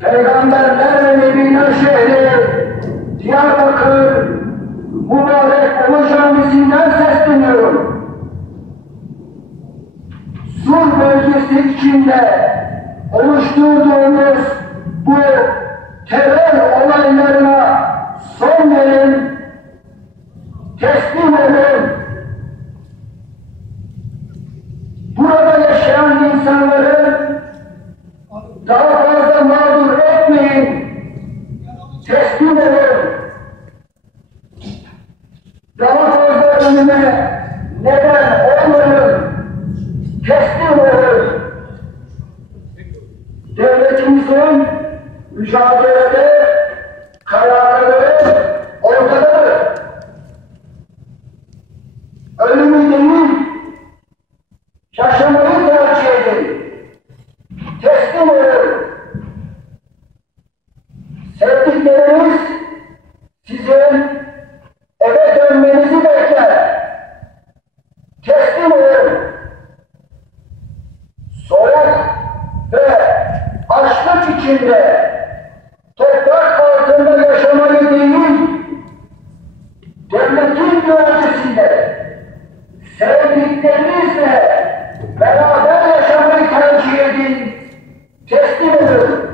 Peygamberler ve Nebiler şehri Diyarbakır mübarek Ulu Camisi'nden sesleniyorum. Sur bölgesi içinde oluşturduğumuz bu terör olaylarına son verin, teslim olun. Burada yaşayan insanları daha fazla mağdur etmeyin, teslim olun. Daha fazla ölüme neden olmayın, teslim olun. Devletimizin mücadelede kararları ortadadır. Ölümü değil, yaşamayı tercih edin. Teslim olun. Sevdikleriniz sizin eve dönmenizi bekler. Teslim olun. Soğuk ve açlık içinde toprak altında yaşamayı değil, devletin gölgesinde sevdiklerinizle beraber yaşamayı tercih edin. Teslim olun.